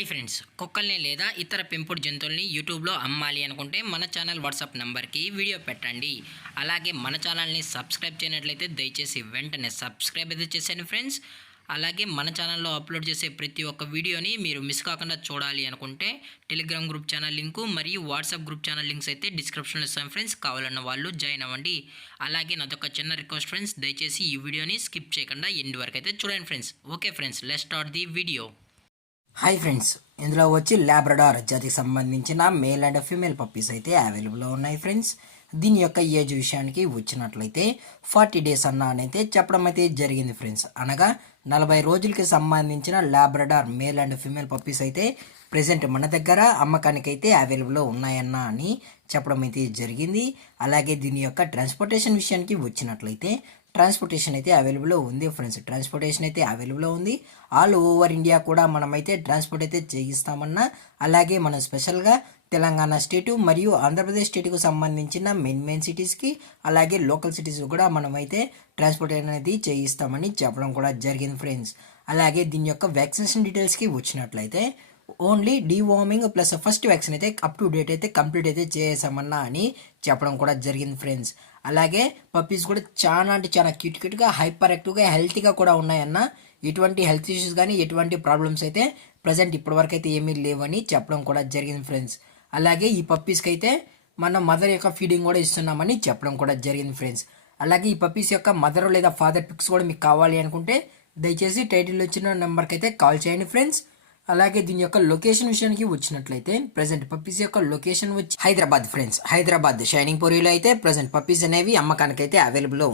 Hi friends, కుక్కల్ని లేదా ఇతర పెంపుడు జంతువుల్ని యూట్యూబ్లో అమ్మాలి అనుకుంటే మన ఛానల్ వాట్సాప్ నెంబర్కి వీడియో పెట్టండి. అలాగే మన ఛానల్ని సబ్స్క్రైబ్ చేయనట్లయితే దయచేసి వెంటనే సబ్స్క్రైబ్ అయితే చేసేయండి ఫ్రెండ్స్. అలాగే మన ఛానల్లో అప్లోడ్ చేసే ప్రతి ఒక్క వీడియోని మీరు మిస్ కాకుండా చూడాలి అనుకుంటే టెలిగ్రామ్ గ్రూప్ ఛానల్ లింకు మరియు వాట్సాప్ గ్రూప్ ఛానల్ లింక్స్ అయితే డిస్క్రిప్షన్లో ఇస్తాను ఫ్రెండ్స్. కావాలన్న వాళ్ళు జాయిన్ అవ్వండి. అలాగే నాదొక చిన్న రిక్వెస్ట్ ఫ్రెండ్స్, దయచేసి ఈ వీడియోని స్కిప్ చేయకుండా ఎండ్ వరకు అయితే చూడండి friends. Okay friends, let's start the video. Hi friends, ఇందులో వచ్చి లాబ్రడార్ జాతికి సంబంధించిన మేల్ అండ్ ఫీమేల్ పప్పీస్ అయితే అవైలబుల్లో ఉన్నాయి ఫ్రెండ్స్. దీని యొక్క ఏజ్ విషయానికి వచ్చినట్లయితే 40 డేస్ అయితే చెప్పడం అయితే జరిగింది ఫ్రెండ్స్. అనగా 40 రోజులకి సంబంధించిన Labrador male and female puppies అయితే ప్రజెంట్ మన దగ్గర అమ్మకానికి అయితే అవైలబుల్లో అని చెప్పడం అయితే జరిగింది. అలాగే దీని యొక్క ట్రాన్స్పోర్టేషన్ విషయానికి వచ్చినట్లయితే ట్రాన్స్పోర్టేషన్ అయితే అవైలబుల్లో ఉంది ఫ్రెండ్స్. ట్రాన్స్పోర్టేషన్ అయితే అవైలబుల్లో ఉంది. ఆల్ ఓవర్ ఇండియా కూడా మనమైతే ట్రాన్స్పోర్ట్ అయితే చేయిస్తామన్నా. అలాగే మనం స్పెషల్గా తెలంగాణ స్టేటు మరియు ఆంధ్రప్రదేశ్ స్టేట్కు సంబంధించిన మెయిన్ సిటీస్కి అలాగే లోకల్ సిటీస్ కూడా మనమైతే ట్రాన్స్పోర్ట్ అనేది చేయిస్తామని చెప్పడం కూడా జరిగింది ఫ్రెండ్స్. అలాగే దీని యొక్క వ్యాక్సినేషన్ డీటెయిల్స్కి వచ్చినట్లయితే only deworming plus first vaccine అయితే అప్ టు డేట్ అయితే కంప్లీట్ అయితే చేసామన్నా అని చెప్పడం కూడా జరిగింది ఫ్రెండ్స్. అలాగే పప్పీస్ కూడా చాలా అంటే చాలా క్యూట్గా హైపర్ యాక్టివ్గా హెల్తీగా కూడా ఉన్నాయన్న. ఎటువంటి హెల్త్ ఇష్యూస్ కానీ ఎటువంటి ప్రాబ్లమ్స్ అయితే ప్రజెంట్ ఇప్పటివరకు అయితే ఏమీ లేవని చెప్పడం కూడా జరిగింది ఫ్రెండ్స్. అలాగే ఈ పప్పీస్కి అయితే మనం మదర్ యొక్క ఫీడింగ్ కూడా ఇస్తున్నామని చెప్పడం కూడా జరిగింది ఫ్రెండ్స్. అలాగే ఈ పప్పీస్ యొక్క మదర్ లేదా ఫాదర్ పిక్స్ కూడా మీకు కావాలి అనుకుంటే దయచేసి టైటిల్ వచ్చిన నెంబర్కి అయితే కాల్ చేయండి ఫ్రెండ్స్. అలాగే దీని యొక్క లొకేషన్ విషయానికి వచ్చినట్లయితే ప్రజెంట్ పప్పీస్ యొక్క లొకేషన్ వచ్చి హైదరాబాద్ ఫ్రెండ్స్. హైదరాబాద్ షైనింగ్ పూరిలో అయితే ప్రజెంట్ పప్పీస్ అనేవి అమ్మకానికి అయితే అవైలబుల్లో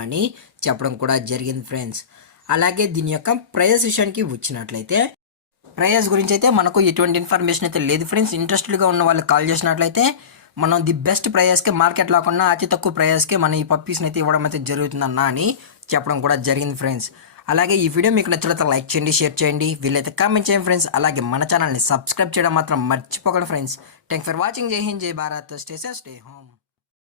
అని చెప్పడం కూడా జరిగింది ఫ్రెండ్స్. అలాగే దీని యొక్క ప్రైస్ విషయానికి వచ్చినట్లయితే ప్రైస్ గురించి అయితే మనకు ఎటువంటి ఇన్ఫర్మేషన్ అయితే లేదు ఫ్రెండ్స్. ఇంట్రెస్టెడ్గా ఉన్న వాళ్ళు కాల్ చేసినట్లయితే మనం ది బెస్ట్ ప్రైస్కి మార్కెట్ లేకుండా అతి తక్కువ ప్రైస్కి మనం ఈ పప్పీస్ని అయితే ఇవ్వడం అయితే జరుగుతుందన్నా అని చెప్పడం కూడా జరిగింది ఫ్రెండ్స్. అలాగే ఈ వీడియో మీకు నచ్చినట్లయితే లైక్ చేయండి, షేర్ చేయండి, వీళ్ళైతే కామెంట్ చేయండి ఫ్రెండ్స్. అలాగే మన ఛానల్ని సబ్స్క్రైబ్ చేయడం మాత్రం మర్చిపోకండి ఫ్రెండ్స్. Thanks for watching. జై హింద్, జై Bharat, stay safe, stay home.